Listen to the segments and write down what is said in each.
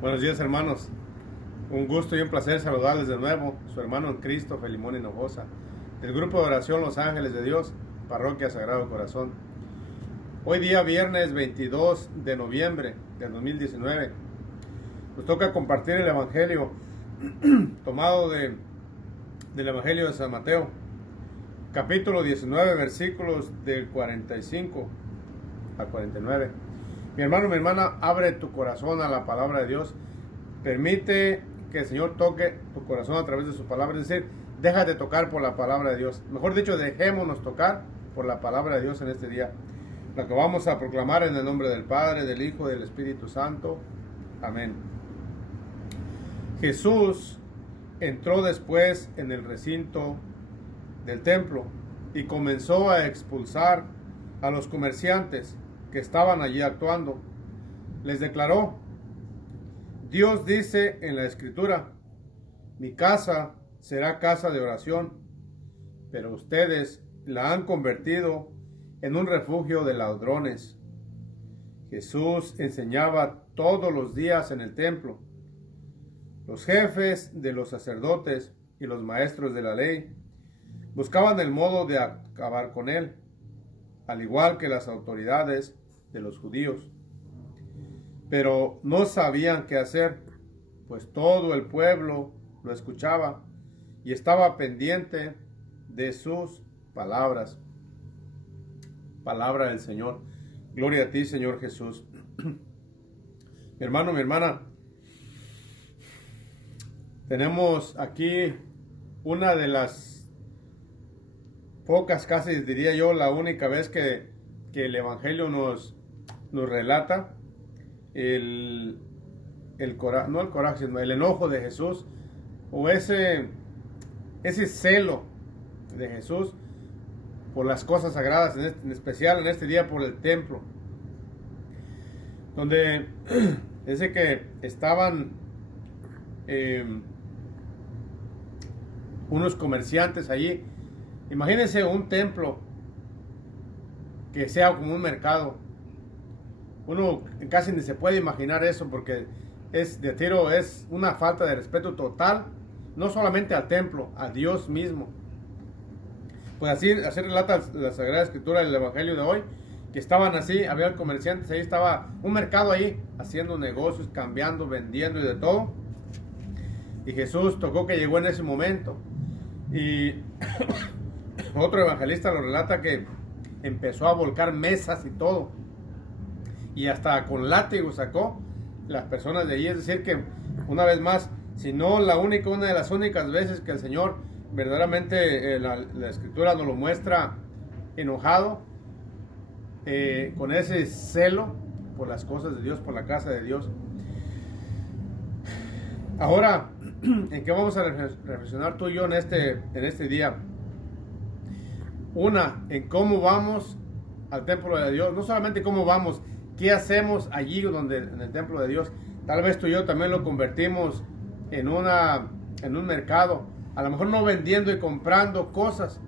Buenos días, hermanos. Un gusto y un placer saludarles de nuevo. Su hermano en Cristo, Felimón Hinojosa, del grupo de oración Los Ángeles de Dios, Parroquia Sagrado Corazón. Hoy día, viernes 22 de noviembre del 2019, nos toca compartir el Evangelio tomado del Evangelio de San Mateo, capítulo 19, versículos del 45 al 49. Mi hermano, mi hermana, abre tu corazón a la palabra de Dios. Permite que el Señor toque tu corazón a través de su palabra. Es decir, déjate tocar por la palabra de Dios. Mejor dicho, dejémonos tocar por la palabra de Dios en este día. Lo que vamos a proclamar en el nombre del Padre, del Hijo y del Espíritu Santo. Amén. Jesús entró después en el recinto del templo y comenzó a expulsar a los comerciantes que estaban allí actuando. Les declaró: Dios dice en la Escritura, mi casa será casa de oración, pero ustedes la han convertido en un refugio de ladrones. Jesús enseñaba todos los días en el templo. Los jefes de los sacerdotes y los maestros de la ley buscaban el modo de acabar con él, al igual que las autoridades de los judíos. Pero no sabían qué hacer, pues todo el pueblo lo escuchaba y estaba pendiente de sus palabras. Palabra del Señor. Gloria a ti, Señor Jesús. Mi hermano, mi hermana, tenemos aquí una de las pocas, casi diría yo, la única vez que el Evangelio nos relata no el coraje, sino el enojo de Jesús, o ese celo de Jesús por las cosas sagradas, en especial en este día por el templo, donde dice que estaban unos comerciantes allí. Imagínense un templo que sea como un mercado. Uno casi ni se puede imaginar eso, porque es una falta de respeto total, no solamente al templo, a Dios mismo. Pues así relata la Sagrada Escritura del Evangelio de hoy, que estaban así, había comerciantes, ahí estaba un mercado ahí, haciendo negocios, cambiando, vendiendo y de todo. Y Jesús tocó que llegó en ese momento. Y otro evangelista lo relata que empezó a volcar mesas y todo. Y hasta con látigo sacó las personas de allí. Es decir que, una vez más, si no una de las únicas veces que el Señor verdaderamente, la Escritura nos lo muestra enojado, con ese celo por las cosas de Dios, por la casa de Dios. Ahora, ¿en qué vamos a reflexionar tú y yo en este día? En cómo vamos al templo de Dios. No solamente cómo vamos, qué hacemos allí en el templo de Dios. Tal vez tú y yo también lo convertimos en un mercado. A lo mejor no vendiendo y comprando cosas,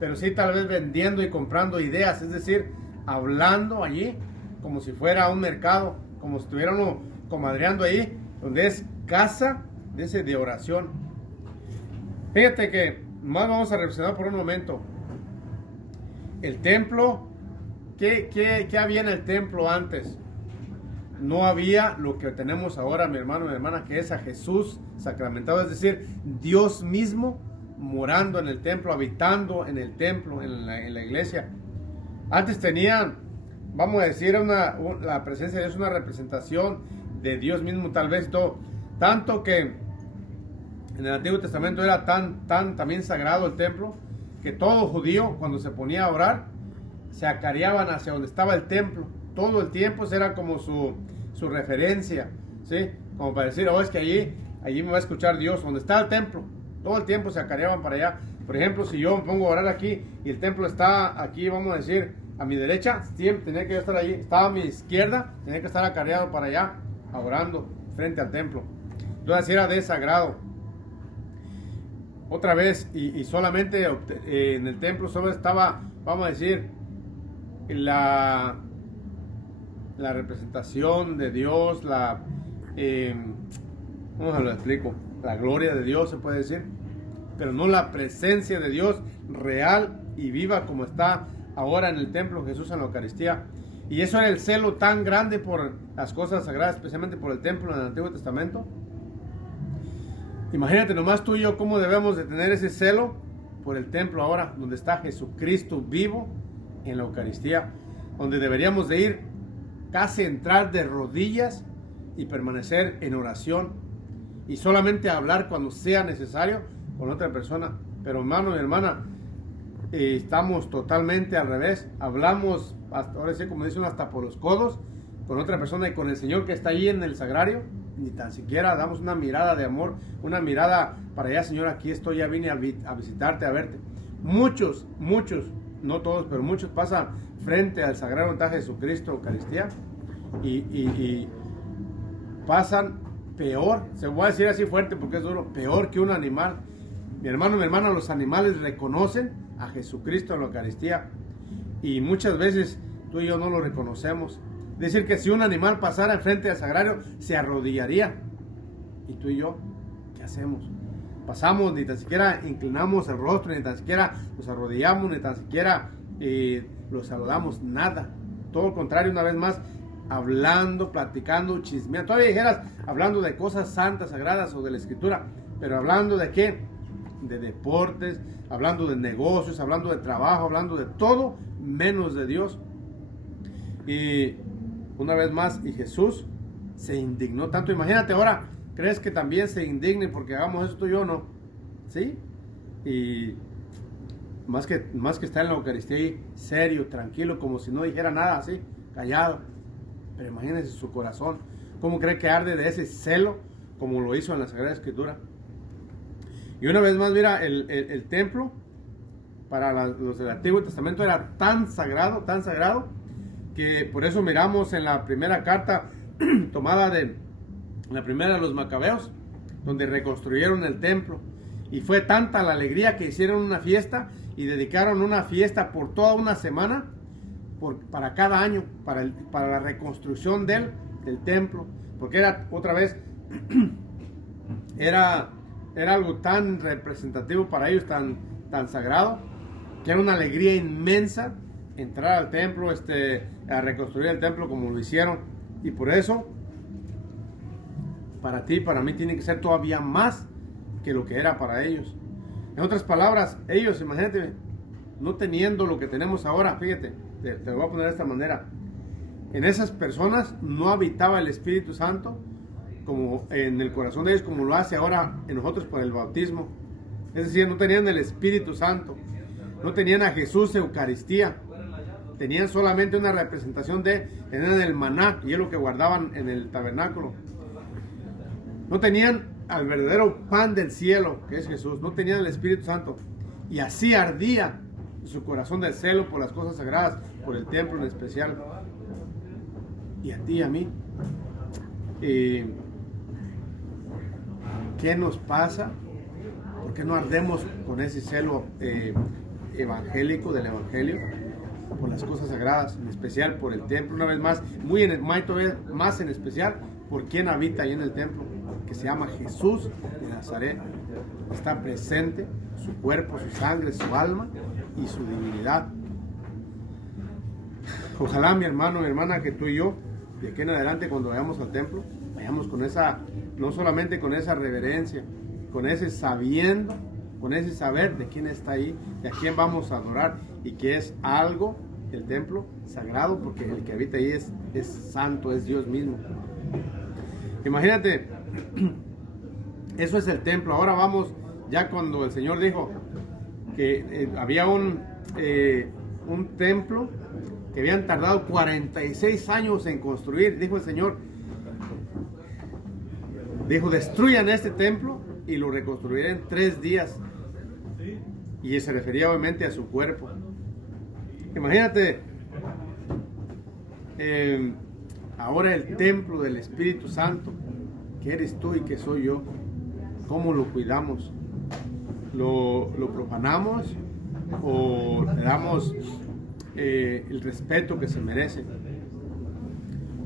pero sí tal vez vendiendo y comprando ideas. Es decir, hablando allí como si fuera un mercado, como si estuviéramos comadreando ahí, donde es casa de oración. Fíjate que más vamos a reflexionar por un momento. El templo, ¿qué había en el templo antes? No había lo que tenemos ahora, mi hermano, mi hermana, que es a Jesús sacramentado, es decir, Dios mismo morando en el templo, habitando en el templo, en la iglesia. Antes tenían, vamos a decir, la presencia de Dios, una representación de Dios mismo, tal vez todo, tanto que en el Antiguo Testamento era tan también sagrado el templo, que todo judío, cuando se ponía a orar, se acareaban hacia donde estaba el templo. Todo el tiempo era como su referencia, ¿sí? Como para decir, es que allí me va a escuchar Dios. Donde está el templo, todo el tiempo se acareaban para allá. Por ejemplo, si yo me pongo a orar aquí y el templo está aquí, vamos a decir, a mi derecha, siempre tenía que estar allí. Estaba a mi izquierda, tenía que estar acareado para allá, orando frente al templo. Entonces así era de sagrado. Otra vez, y solamente en el templo solo estaba, vamos a decir, la representación de Dios, eh, ¿cómo se lo explico? La gloria de Dios, se puede decir, pero no la presencia de Dios real y viva como está ahora en el templo Jesús en la Eucaristía. Y eso era el celo tan grande por las cosas sagradas, especialmente por el templo en el Antiguo Testamento. Imagínate nomás tú y yo cómo debemos de tener ese celo por el templo ahora, donde está Jesucristo vivo en la Eucaristía, donde deberíamos de ir casi entrar de rodillas y permanecer en oración y solamente hablar cuando sea necesario con otra persona. Pero hermano y hermana, estamos totalmente al revés. Hablamos, ahora sí, como dicen, hasta por los codos con otra persona y con el Señor que está ahí en el sagrario. Ni tan siquiera damos una mirada de amor, una mirada para allá, Señor, aquí estoy, ya vine a visitarte, a verte. Muchos, no todos, pero muchos pasan frente al sagrado altar de Jesucristo, Eucaristía, y pasan peor, se voy a decir así fuerte porque es duro, peor que un animal. Mi hermano, mi hermana, los animales reconocen a Jesucristo en la Eucaristía y muchas veces tú y yo no lo reconocemos. Es decir, que si un animal pasara enfrente al sagrario, se arrodillaría. Y tú y yo, ¿qué hacemos? Pasamos, ni tan siquiera inclinamos el rostro, ni tan siquiera nos arrodillamos, ni tan siquiera los saludamos, nada. Todo lo contrario, una vez más, hablando, platicando, chismeando. Todavía dijeras, hablando de cosas santas, sagradas o de la Escritura, pero hablando de qué? De deportes, hablando de negocios, hablando de trabajo, hablando de todo, menos de Dios. Y una vez más, y Jesús se indignó tanto. Imagínate ahora, ¿crees que también se indigne porque hagamos esto yo o no? ¿Sí? Y más que estar en la Eucaristía ahí, serio, tranquilo, como si no dijera nada, así, callado. Pero imagínense su corazón, ¿cómo cree que arde de ese celo como lo hizo en la Sagrada Escritura? Y una vez más, mira, el templo para los del Antiguo Testamento era tan sagrado, que por eso miramos en la primera carta tomada de la primera de los Macabeos, donde reconstruyeron el templo. Y fue tanta la alegría que hicieron una fiesta y dedicaron una fiesta por toda una semana para cada año, para la reconstrucción del templo. Porque era, otra vez, era algo tan representativo para ellos, tan sagrado, que era una alegría inmensa entrar al templo, a reconstruir el templo como lo hicieron. Y por eso, para ti y para mí tiene que ser todavía más que lo que era para ellos. En otras palabras, ellos, imagínate, no teniendo lo que tenemos ahora, fíjate, te lo voy a poner de esta manera. En esas personas no habitaba el Espíritu Santo como en el corazón de ellos, como lo hace ahora en nosotros por el bautismo. Es decir, no tenían el Espíritu Santo, no tenían a Jesús Eucaristía, tenían solamente una representación tenían el maná, y es lo que guardaban en el tabernáculo. No tenían al verdadero pan del cielo, que es Jesús, no tenían el Espíritu Santo, y así ardía su corazón del celo por las cosas sagradas, por el templo en especial. Y a ti y a mí, ¿qué nos pasa? ¿Por qué no ardemos con ese celo evangélico, del evangelio, por las cosas sagradas, en especial por el templo? Una vez más, más en especial por quien habita ahí en el templo, que se llama Jesús de Nazaret. Está presente su cuerpo, su sangre, su alma y su divinidad. Ojalá, mi hermano, mi hermana, que tú y yo, de aquí en adelante, cuando vayamos al templo, vayamos con esa, no solamente con esa reverencia, con ese sabiendo, con ese saber de quién está ahí, de a quién vamos a adorar, y que es algo, el templo, sagrado, porque el que habita ahí es santo, es Dios mismo. Imagínate, eso es el templo. Ahora vamos, ya cuando el Señor dijo que había un templo que habían tardado 46 años en construir, dijo el Señor, destruyan este templo y lo reconstruiré en 3 días. Y se refería obviamente a su cuerpo. Imagínate, ahora el templo del Espíritu Santo, que eres tú y que soy yo, ¿cómo lo cuidamos? ¿Lo profanamos o le damos el respeto que se merece?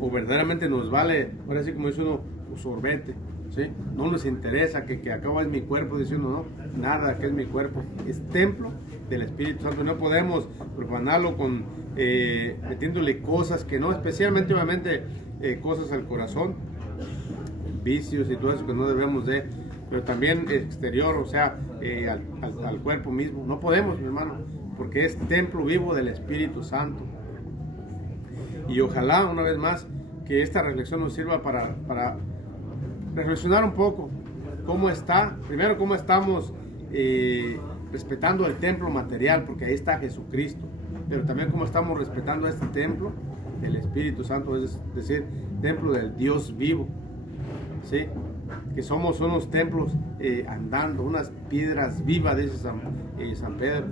o verdaderamente nos vale, ahora sí como dice uno, sorbete, ¿sí? No nos interesa que acá es mi cuerpo, diciendo no, nada, que es mi cuerpo, es templo del Espíritu Santo. No podemos profanarlo con metiéndole cosas que no, especialmente obviamente cosas al corazón, vicios y todo eso que no debemos de, pero también exterior, o sea, al cuerpo mismo. No podemos, mi hermano, porque es templo vivo del Espíritu Santo. Y ojalá, una vez más, que esta reflexión nos sirva para reflexionar un poco cómo está, primero cómo estamos respetando el templo material, porque ahí está Jesucristo, pero también cómo estamos respetando este templo del Espíritu Santo, es decir, templo del Dios vivo, ¿sí? Que somos unos templos andando, unas piedras vivas, dice San Pedro.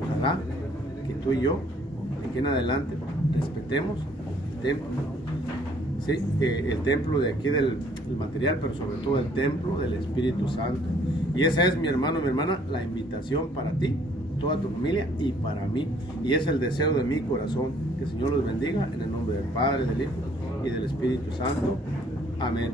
Ojalá que tú y yo, de aquí en adelante, respetemos el templo, ¿sí? El templo de aquí del material, pero sobre todo el templo del Espíritu Santo. Y esa es, mi hermano, mi hermana, la invitación para ti, toda tu familia y para mí. Y es el deseo de mi corazón. Que el Señor los bendiga en el nombre del Padre, del Hijo y del Espíritu Santo. Amén.